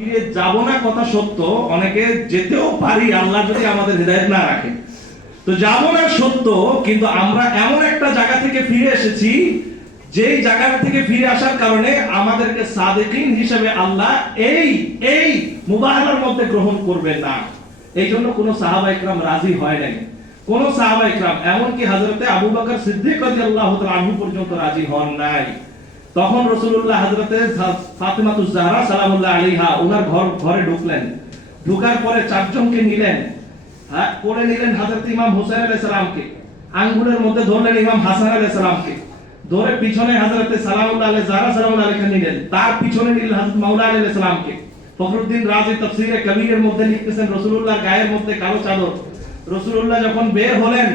ফিরে যাব না কথা সত্য, অনেকে যেতেও পারি আল্লাহ যদি আমাদের হেদায়েত না রাখে। তো যাব না সত্য, কিন্তু আমরা এমন একটা জায়গা থেকে ফিরে এসেছি যেই জায়গা থেকে ফিরে আসার কারণে আমাদেরকে সাদিকিন হিসেবে আল্লাহ এই মুবাহালার মধ্যে গ্রহণ করবেন না। এই জন্য কোন সাহাবা ইকরাম রাজি হয় নাই, কোন সাহাবা ইকরাম, এমনকি হযরতে আবু বকর সিদ্দিক রাদিয়াল্লাহু তাআলা আনহু পর্যন্ত রাজি হন নাই। তখন রাসূলুল্লাহ হযরতে ফাতিমাতুজ জাহরা সালামুল্লাহ আলাইহা ওনার ঘরে ঢুকলেন। ঢোকার পরে চারজনকে নিলেন, করে নিলেন হযরত ইমাম হুসাইন আলাইহিস সালামকে, আঙ্গুলের মধ্যে ধরলেন ইমাম হাসান আলাইহিস সালামকে, ধরে পিছনে হযরত সালামুল্লাহ আলাইহি জাহরা সালামুল্লাহ আলাইহা নিলেন, তার পিছনে নিলেন হযরত মাওলা আলাইহিস সালামকে। ফখরুদ্দিন রাজি তাফসীরে কবিরের মধ্যে লিখতেছেন রাসূলুল্লাহর গায়ের মধ্যে কালো চাদর। রাসূলুল্লাহ যখন বের হলেন,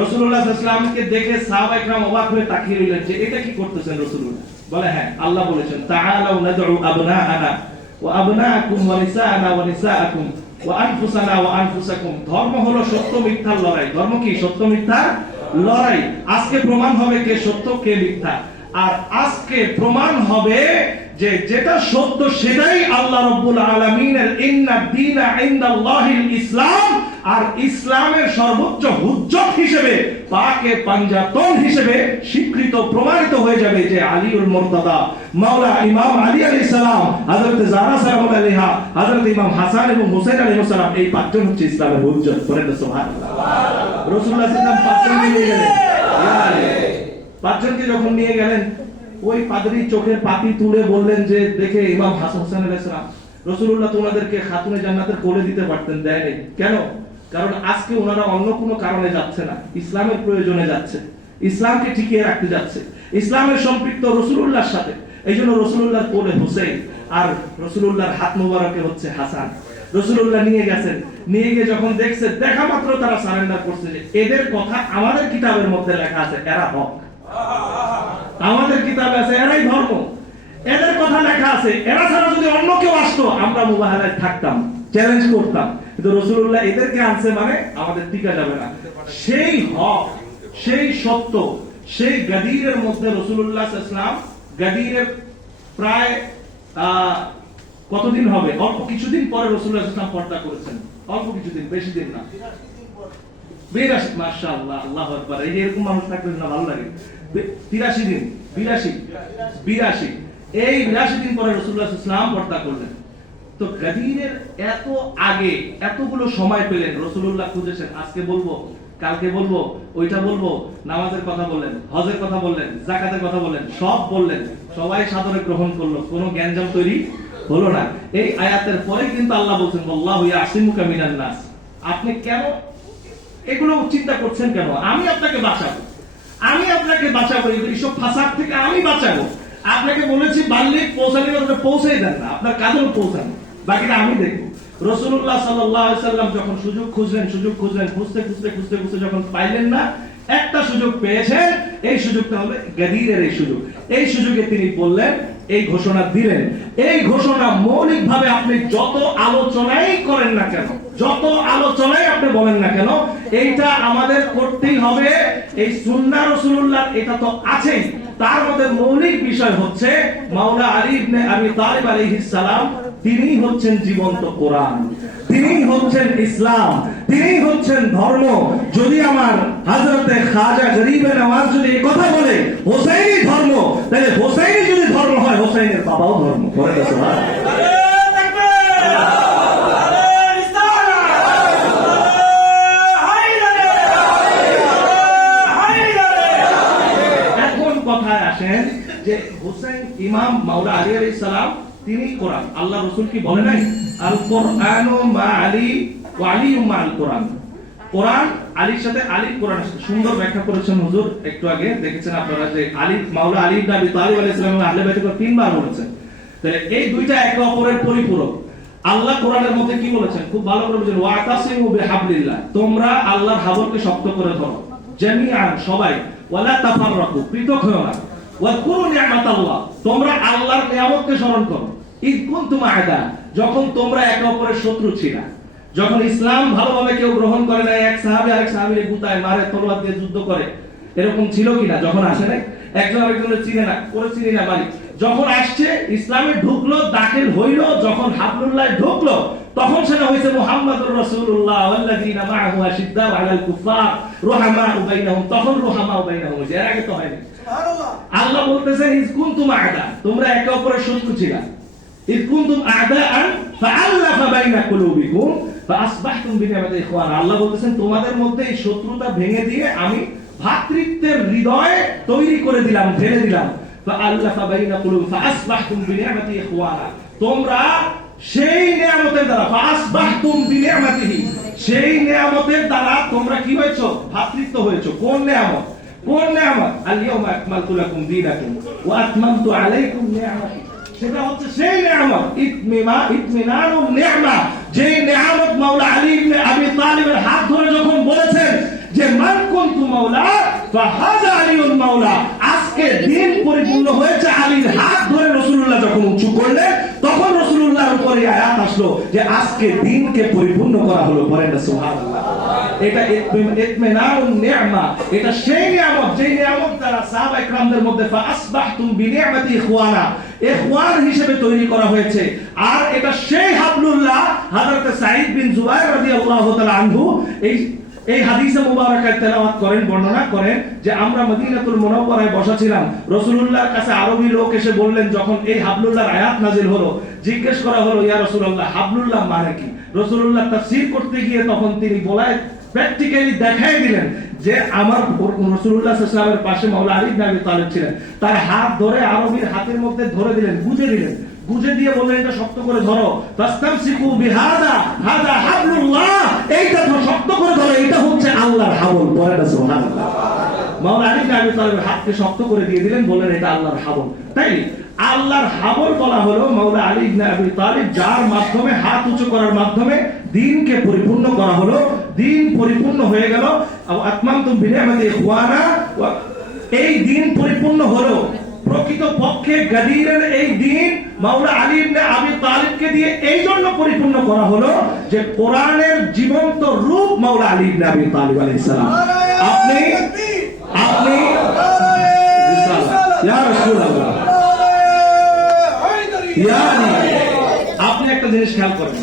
রাসূলুল্লাহ সাল্লাল্লাহু আলাইহি ওয়াসাল্লামকে দেখে সাহাবা ইকরাম অবাক হয়ে তাকিয়ে রইলেন যে এটা কি করতেছেন রাসূলুল্লাহ। বলে হ্যাঁ, আল্লাহ বলেছেন তাআলাউ নাদউ আবনাআনা ওয়া আবনাআকুম ওয়া নিসাআনা ওয়া নিসাআকুম ওয়া আনফুসানা ওয়া আনফুসাকুম। ধর্ম হলো সত্য মিথ্যার লড়াই। ধর্ম কি? সত্য মিথ্যার লড়াই। আজকে প্রমাণ হবে কে সত্য কে মিথ্যা। আর আজকে প্রমাণ হবে যে যেটা সত্য সেটাই আল্লাহ রাব্বুল আলামিনের ইন্নাদ দীনা ইনদাল্লাহিল ইসলাম, আর ইসলামের সর্বোচ্চ হুজ্জত হিসেবে পাকে পাঞ্জাতন হিসেবে স্বীকৃত প্রমাণিত হয়ে যাবে যে আলীউল মুরতাদা, মাওলা ইমাম আলী আলাইহিস সালাম, হযরত জাহরা সালামুল্লাহ আলাইহা, হযরত ইমাম হাসান এবং হুসাইন আলাইহিস সালাম, এই পাঁচজন হচ্ছে ইসলামের হুজ্জত। বলেন সুবহানাল্লাহ। রাসূলুল্লাহ সাল্লাল্লাহু আলাইহি ওয়াসাল্লাম পাঁচজনকে নিয়ে গেলেন। পাঁচজনকে যখন নিয়ে গেলেন, ওই পাদ্রী চোখের পাতি তুলে বললেন যে দেখে ইমাম হাসান হুসাইন আলাইহিস সালাম, রাসূলুল্লাহ তোমাদেরকে খাতুনে জান্নাতের কোলে দিতে পারতেন, দেয়নি কেন? কারণ আজকে ওনারা অন্য কোনো কারণে যাচ্ছে না, ইসলামের প্রয়োজনে যাচ্ছে, ইসলামকে টিকিয়ে রাখতে যাচ্ছে, ইসলামের সম্পৃক্ত রাসূলুল্লাহর সাথে। এই জন্য রাসূলুল্লাহর কোলে হুসাইন আর রাসূলুল্লাহর হাত মোবারকে হচ্ছে হাসান। রাসূলুল্লাহ নিয়ে গেছেন, নিয়ে গিয়ে যখন দেখছে, দেখা মাত্র তারা সারেন্ডার করছে যে এদের কথা আমাদের কিতাবের মধ্যে লেখা আছে, এরা হক, আমাদের কিতাবে আছে এরাই ধর্ম, এদের কথা লেখা আছে, এরা ছাড়া যদি অন্য কেউ আসতো আমরা মুবাহালায় থাকতাম, চ্যালেঞ্জ করতাম। কিন্তু রাসূলুল্লাহ এদেরকে আনছে মানে আমাদের টিকা যাবে না। সেই হক, সেই সত্য, সেই গাদিরের মধ্যে রাসূলুল্লাহ সাল্লাল্লাহু আলাইহি ওয়াসাল্লাম গাদিরের প্রায় কতদিন হবে, অল্প কিছুদিন পরে রাসূলুল্লাহ সাল্লাল্লাহু আলাইহি ওয়াসাল্লাম পর্দা করেছেন। অল্প কিছুদিন, বেশি দিন না, 82, মাশাআল্লাহ, আল্লাহু আকবার। এই এরকম মানুষ থাকলে না ভালো লাগে। 83 দিন, 82 এই 82 দিন পরে রাসূলুল্লাহ সাল্লাল্লাহু আলাইহি ওয়াসাল্লাম পর্দা করলেন। তো গাদিরের এত আগে এতগুলো সময় পেলেন, রাসূলুল্লাহ খুঁজেছেন, আজকে বলবো, কালকে বলবো, ওইটা বলবো, নামাজের কথা বললেন, হজের কথা বললেন, যাকাতের কথা বললেন, সব বললেন, সবাই সাদরে গ্রহণ করলো, কোনো জ্ঞানজাম তৈরি হলো না। এই আয়াতের পরে কিন্তু আল্লাহ বলছেন আল্লাহু ইয়াসিমুকা মিনান নাস। আপনি কেন এগুলো চিন্তা করছেন কেন? আমি আপনাকে বাঁচাবো, আমি আপনাকে বাঁচাবো, এইসব ফাসাদ থেকে আমি বাঁচাবো। আপনাকে বলেছি বাল্লিক পৌঁছানোর জন্য পৌঁছেই দেন না, আপনার কাজেও পৌঁছানো, বাকিটা আমি দেখবো। রাসূলুল্লাহ সাল্লাল্লাহু আলাইহি ওয়াসাল্লাম যখন সুযোগ খুঁজলেন, খুঁজতে যখন পাইলেন না, একটা সুযোগ পেয়েছেন, এই সুযোগটা হলো গাদিরের এই সুযোগ। এই সুযোগে তিনি বললেন, এই ঘোষণা দিলেন। এই ঘোষণা মৌলিকভাবে আপনি যত আলোচনাই করেন না কেন, যত আলোচনাই আপনি বলেন না কেন, এইটা আমাদের করতেই হবে। এই সুন্নাহ রাসূলুল্লাহ এটা তো আছেই, তার মধ্যে মৌলিক বিষয় হচ্ছে মাওলা আলী ইবনে আবি তালিব আলাইহিস সালাম, তিনি হচ্ছেন জীবন্ত কোরআন, তিনি হচ্ছেন ইসলাম, তিনি হচ্ছেন ধর্ম। যদি আমার হযরতে খাজা গরিবে নওয়াজ যদি এই কথা বলে হোসেইনি ধর্ম, তাহলে হোসেইনি যদি ধর্ম হয়, হোসেইনের বাবাও ধর্ম। বলে সুবহানাল্লাহ। এখন কথায় আসেন যে হোসেন ইমাম মাওলা আলী আলাইহিস সালাম তিনি কোরআন। আল্লাহ রাসূল কি বলে নাই আল কোরআনু মা আলী ওয়া আলিয়্যু মা আল কোরআন? কোরআন আলীর সাথে, আলী কোরআনের সাথে। সুন্দর ব্যাখ্যা করেছেন হুজুর, একটু আগে দেখেছেন আপনারা যে আলী, মাওলা আলী ইবনে আবি তালিব আলাইহিস সালাম আহলে বাইতকে তিনবার বলেছেন। তাহলে এই দুইটা একে অপরের পরিপূরক। আল্লাহ কোরআনের মধ্যে কি বলেছেন খুব ভালো করে বুঝুন, ওয়াতাসিমু বিহাবলিল্লাহ, তোমরা আল্লাহর হাবলকে শক্ত করে ধরো, জামিআন, সবাই, ওয়ালা তাফাররাকু, পৃথক হও না, ওয়াকুরু নি'মাতাল্লাহ, তোমরা আল্লাহর নিয়ামতকে স্মরণ করো, ইয কুনতুম আ'দা, যখন তোমরা একে অপরের শত্রু ছিলে, যখন ইসলাম ভালোভাবে কেউ গ্রহণ করে না, এক সাহাবী আরেক সাহাবীকে গুতায় মারে, তলোয়ার দিয়ে যুদ্ধ করে, এরকম ছিল কিনা? যখন আসে নাই, একজন আরেকজনের চিনে না, করে চিনি না মালিক, যখন আসছে ইসলামে ঢুকলো, দাখিল হইল, যখন হাবলুল্লাহ ঢুকলো তখন সেটা হয়েছে মুহাম্মাদুর রাসূলুল্লাহ ওয়াল্লাযীনা মাআহু আশিদ্দাউ আলাল কুফার রুহামাউ বাইনাহুম, তখন রুহামাউ বাইনাহুম, এর আগে তো হয়নি। সুবহানাল্লাহ। আল্লাহ বলতেছেন ইজ কুনতুম আ'দা, তোমরা একে অপরের শত্রু ছিলা, ইজ কুনতুম আ'দাআন ফাআল্লাফা বাইনা কুলুবিকুম ফাআসবাহতুম বিনি'মাতি ইখওয়ানা। আল্লাহ বলতেছেন তোমাদের মধ্যে এই শত্রুতা ভেঙে দিয়ে আমি ভ্রাতৃত্বের হৃদয় তৈরি করে দিলাম, ঢেলে দিলাম। ফাআল্লাফা বাইনা কুলুবিকুম ফাআসবাহতুম বিনি'মাতি ইখওয়ানা, তোমরা সেই নিয়ামতের দ্বারা ফাআসবাহতুম বিনি'মাতিহি, সেই নিয়ামতের দ্বারা তোমরা কি হয়েছো? ভ্রাতৃত্ব হয়েছো। কোন নিয়ামত? কোন নিয়ামত? আল ইয়াউমা আকমালতু লাকুম দীনাকুম ওয়া আতমামতু আলাইকুম নি'মাতি, সেটা হচ্ছে সেই নিয়ামত ইতমিনানুন নি'মা, যে নিয়ামত মাওলা আলী ইবনে আবি তালিবের হাত ধরে যখন বলেছেন যে মান কুনতু মাওলা ফাহাযা আলীউল মাওলা, আজকে দিন পরিপূর্ণ হয়েছে আলীর হাত ধরে রাসূলুল্লাহ যখন উঁচু করলেন তখন রাসূলুল্লাহর উপরে আয়াত আসলো যে আজকে দিনকে পরিপূর্ণ করা হলো। পড়েন না সুবহানাল্লাহ। এটা ইতমিনানুন নি'মা, এটা সেই নিয়ামত যে নিয়ামত দ্বারা সাহাবা ইকরামদের মধ্যে ফাআসবাহতুম বিনি'মাতি ইখওয়ানা, ইখওয়ান হিসেবে তৈরি করা হয়েছে। আর এটা সেই হাবলুল্লাহ হযরত সাঈদ বিন জুবাইর রাদিয়াল্লাহু তাআলা আনহু এই হাদিসে মুবারাকাত তেলাওয়াত করেন, বর্ণনা করেন যে আমরা মদিনাতুল মুনাওয়ারায় বসা ছিলাম, রাসূলুল্লাহর কাছে আরবি লোক এসে বললেন, যখন এই হাবলুল্লাহর আয়াত নাযিল হলো, জিজ্ঞেস করা হলো ইয়া রাসূলুল্লাহ হাবলুল্লাহ মানে কি? রাসূলুল্লাহ তাফসীর করতে গিয়ে তখন তিনি বলায় প্র্যাকটিক্যালি দেখাই দিলেন যে আমার রাসূলুল্লাহ সাল্লাল্লাহু আলাইহি ওয়াসাল্লামের পাশে মাওলা আলী ইবনে আবি তালিব ছিলেন, তার হাত ধরে আরবির হাতের মধ্যে ধরে দিলেন, গুজে দিলেন, গুজে দিয়ে বললেন এটা শক্ত করে ধরো, ফাস্তামসিকু বিহাযা হাযা হাবলুল্লাহ, এইটা তো শক্ত করে ধরো, এটা হচ্ছে আল্লাহর হাবল। পড়ে না সুবহানাল্লাহ। মাওলা আলী ইবনে আবি তালিবের হাতকে শক্ত করে দিয়ে দিলেন, বললেন এটা আল্লাহর হাবল। তাই আল্লাহর হাবল বলা হলো মাওলা আলী ইবনে আবি তালিব, যার মাধ্যমে হাত উঁচু করার মাধ্যমে দ্বীনকে পরিপূর্ণ করা হলো, দ্বীন পরিপূর্ণ হয়ে গেল। আতমামতু বিনি'মাতি ইখওয়ানা, এই দ্বীন পরিপূর্ণ হলো। প্রকৃত পক্ষে গাদিরের এই দ্বীন মাওলা আলী ইবনে আবি তালিবকে দিয়ে এই জন্য পরিপূর্ণ করা হলো যে কোরআনের জীবন্ত রূপ মাওলা আলী ইবনে আবি তালিব আলাইহিস সালাম। আপনি ইয়া রাসূলুল্লাহ, আপনি একটা জিনিস খেয়াল করেন,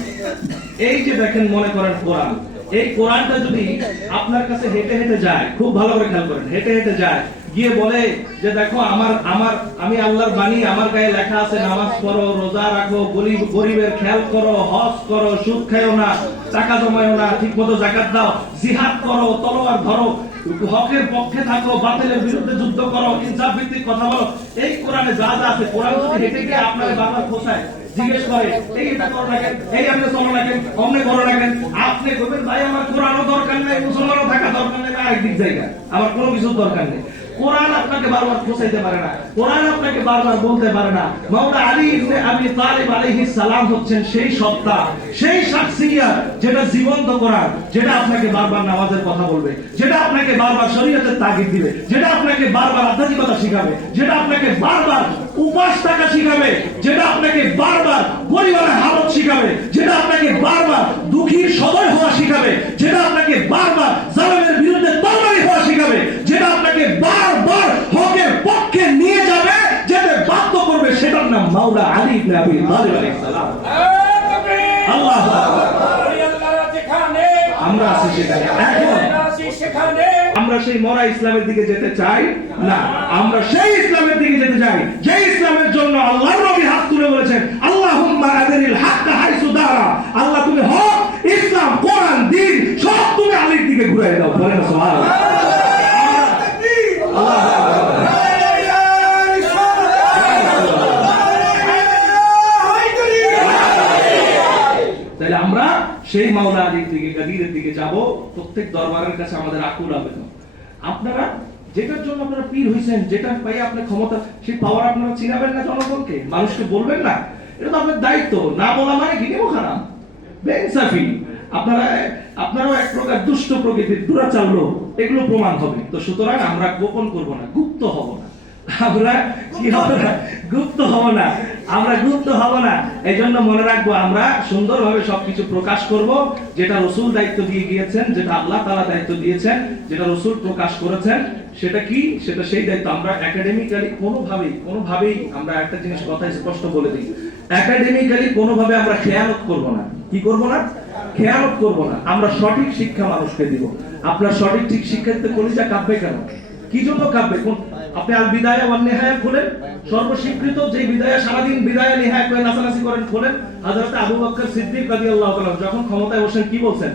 এই যে দেখেন মনে করেন কোরআন, এই কোরআনটা যদি আপনার কাছে হেঁটে হেঁটে যায়, খুব ভালো করে খেয়াল করেন, হেঁটে হেঁটে যায়, গিয়ে বলে যে দেখো আমি আল্লাহর বাণী, আমার গায়ে লেখা আছে নামাজ পড়ো, রোজা রাখো, গরিবের খেয়াল করো, হজ করো, সুদ খাইও না, টাকা জমাইও না, ঠিকমতো যাকাত দাও, জিহাদ করো, তলোয়ার ধরো, হকের পক্ষে থাকো, বাতিলের বিরুদ্ধে যুদ্ধ করো, ইনসাফ ভিত্তিক কথা বলো, এই কোরআনে যা যা আছে, কোরআন যদি হেঁটে গিয়ে আপনাকে বারবার খোঁচায়, জিজ্ঞেস করে এই এটা করো রাখেন, এই আপনি চলো রাখেন, অমনে করো রাখেন, আপনি বলবেন ভাই আমার কোরআনও দরকার নেই, মুসলমানও থাকা দরকার নেই, আরেকদিক জায়গা আমার কোনো কিছুর দরকার নেই। কোরআন আপনাকে বারবার খোঁচাইতে পারে না, কোরআন আপনাকে বারবার বলতে পারে না। মাওলা আলী ইবনে আবি তালিব আলাইহিস সালাম হচ্ছেন সেই সত্তা, সেই শাখসিয়াত যেটা জীবন্ত কোরআন, যেটা আপনাকে বারবার নামাজের কথা বলবে, যেটা আপনাকে বারবার শরীয়তের তাগিদ দিবে, যেটা আপনাকে বারবার আধ্যাত্মিকতা শিখাবে, যেটা আপনাকে বারবার উপাস থাকা শিখাবে, যেটা আপনাকে বারবার পরিবারের হালত শিখাবে, যেটা আপনাকে বারবার দুঃখীর সদয় হওয়া শিখাবে, যেটা আপনাকে বারবার জালেমের বিরুদ্ধে তরবারি হওয়া শিখাবে, যেটা আপনাকে বারবার হকের পক্ষে নিয়ে যাবে, যেটা বাধ্য করবে, সেটার নাম মাওলা আলী ইবনে আবি তালিব আলাইহিস সালাম। আল্লাহু আকবার। আমরা আছি সেখানে, এখন আমরা সেই মরা ইসলামের দিকে যেতে চাই না, আমরা সেই ইসলামের দিকে যেতে চাই যে ইসলামের জন্য আল্লাহর নবী হাত তুলে বলেছেন আল্লাহুম্মা আদিনিল হাক্কা হাইসু দারা, আল্লাহ তুমি হক, ইসলাম, কোরআন, দ্বীন সব তুমি আলীর দিকে ঘুরাই দাও। বলেন সুবহানাল্লাহ। তাহলে আমরা সেই মাওলা আলীর দিকে, গাদিরের দিকে যাব। প্রত্যেক দরবারের কাছে আমাদের আকুল আবেদন, আপনারা যেটার জন্য আপনারা পীর হইছেন, যেটা পাই আপনার ক্ষমতা, সেই পাওয়ার আপনারা চিনাবেন না জনগণকে, মানুষকে বলবেন না, এটা তো আপনার দায়িত্ব। না বলা মানে কি নেবো খারাপ, বেইনসাফি। আপনারাও এক প্রকার দুষ্ট প্রকৃতির দুরাচার লোক, এগুলো প্রমাণ হবে। তো সুতরাং আমরা গোপন করব না, গুপ্ত হব না, আমরা কি হবে না, গুপ্ত হব না। আমরা গুপ্ত হব না। এই জন্য মনে রাখবো আমরা সুন্দরভাবে সবকিছু প্রকাশ করব, যেটা রসুল দায়িত্ব দিয়ে গিয়েছেন, যেটা আল্লাহ তাআলা দায়িত্ব দিয়েছেন, যেটা রসুল প্রকাশ করেছেন, সেটা কি, সেটা সেই দায়িত্ব। আমরা একাডেমিক্যালি কোনোভাবেই আমরা একটা জিনিস কথা স্পষ্ট বলে দিই, একাডেমিক্যালি কোনোভাবে আমরা খেয়ানত করব না। কি করব না? খেয়ানত করব না। আমরা সঠিক শিক্ষা মানুষকে দিব। আপনার সঠিক ঠিক শিক্ষা দিতে কলিজা কাঁপবে কেন? কি জন্য কাঁপবে? আপনি আল বিদায়া ওয়ান নিহায়া খুলেন, সর্বস্বীকৃত যে বিদায়া, সারাদিন বিদায়া নিহায়া করে নাচানাচি করেন, খুলেন। হযরত আবু বকর সিদ্দিক রাদিয়াল্লাহু তাআলা যখন ক্ষমতায় বসেন কি বলছেন?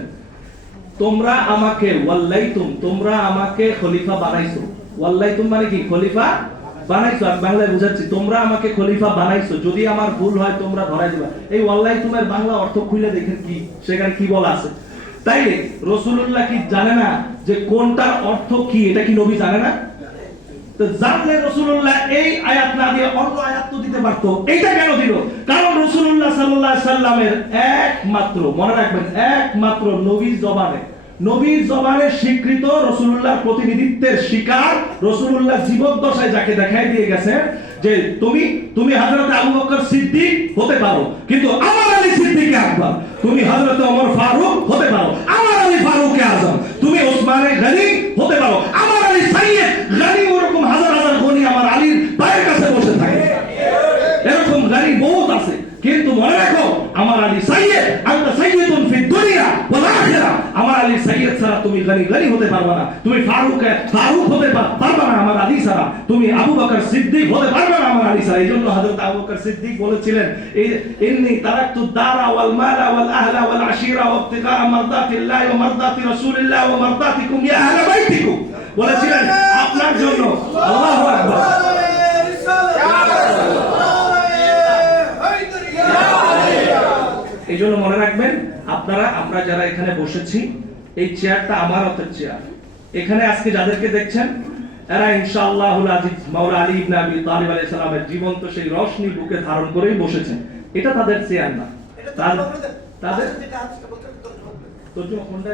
তোমরা আমাকে ওয়াল্লাইতুম, তোমরা আমাকে খলিফা বানাইছো। ওয়াল্লাইতুম মানে কি? খলিফা বানাইছো। আমি বাংলায় বুঝাচ্ছি, তোমরা আমাকে খলিফা বানাইছো, যদি আমার ভুল হয় তোমরা ধরাই দিবা। এই ওয়াল্লাইতুমের বাংলা অর্থ খুলে দেখেন কি সেখানে কি বলা আছে। তাইলে রাসূলুল্লাহ কি জানে না যে কোনটার অর্থ কি? এটা কি নবী জানে না? তো জানলে রাসূলুল্লাহ এই আয়াত না দিয়ে অন্য আয়াত তো দিতে পারতো। এইটা কেন দিল? কারণ রাসূলুল্লাহ সাল্লাল্লাহু আলাইহি সাল্লামের একমাত্র, মনে রাখবেন, একমাত্র নবীর জবানে স্বীকৃত রাসূলুল্লাহর প্রতিনিধিত্বের শিকার রাসূলুল্লাহ জীবদ্দশায় যাকে দেখাই দিয়ে গেছেন যে তুমি হযরত আবু বকর সিদ্দিক হতে পারো, কিন্তু আমার আলী সিদ্দিক আকবর। তুমি হযরত ওমর ফারুক হতে পারো, আমার আলী ফারুক আযম। তুমি ওসমানে গনি হতে পারো, আমার আলী সাইয়্যিদ গনি। ওরকম হাজার হাজার গনি আমার আলীর পায়ের কাছে বসে থাকে। এরকম গনি বহুত আছে, কিন্তু মনে রাখো আমার আলী সাইয়্যিদ, আনতা সাইয়্যিদুন ফিদ দুনিয়া ওয়াল আখিরা। আমার আলী সাইয়্যিদ ছাড়া তুমি গনি হতে পারবে না। তুমি ফারুক হতে পারবে না আমার আলী ছাড়া। তুমি আবু বকর সিদ্দিক হতে পারবে না আমার আলী ছাড়া। এইজন্য হযরত আবু বকর সিদ্দিক বলেছিলেন, ইন্নী তারাকতু দারা ওয়াল মালা ওয়াল আহলা ওয়াল আশিরা ওয়া ইবতিগা মারদাতিল্লাহি ওয়া মারদাতি রাসূলিল্লাহি ওয়া মারদাতিকুম ইয়া আহলা বাইতিকুম। বলেছিলেন আপনার জন্য, আল্লাহু আকবার, এই জন্য মনে রাখবেন আমরা যারা এখানে বসেছি, এই চেয়ারটা আমানতের চেয়ার। এখানে আজকে যাদেরকে দেখছেন এরা ইনশাআল্লাহুল আজিজ মাওলা আলী ইবনে আবি তালিব আলাইহিস সালামের জীবন্ত সেই রশনি বুকে ধারণ করেই বসেছেন। এটা তাদের চেয়ার না। তাদের তর্জমা কোনটা?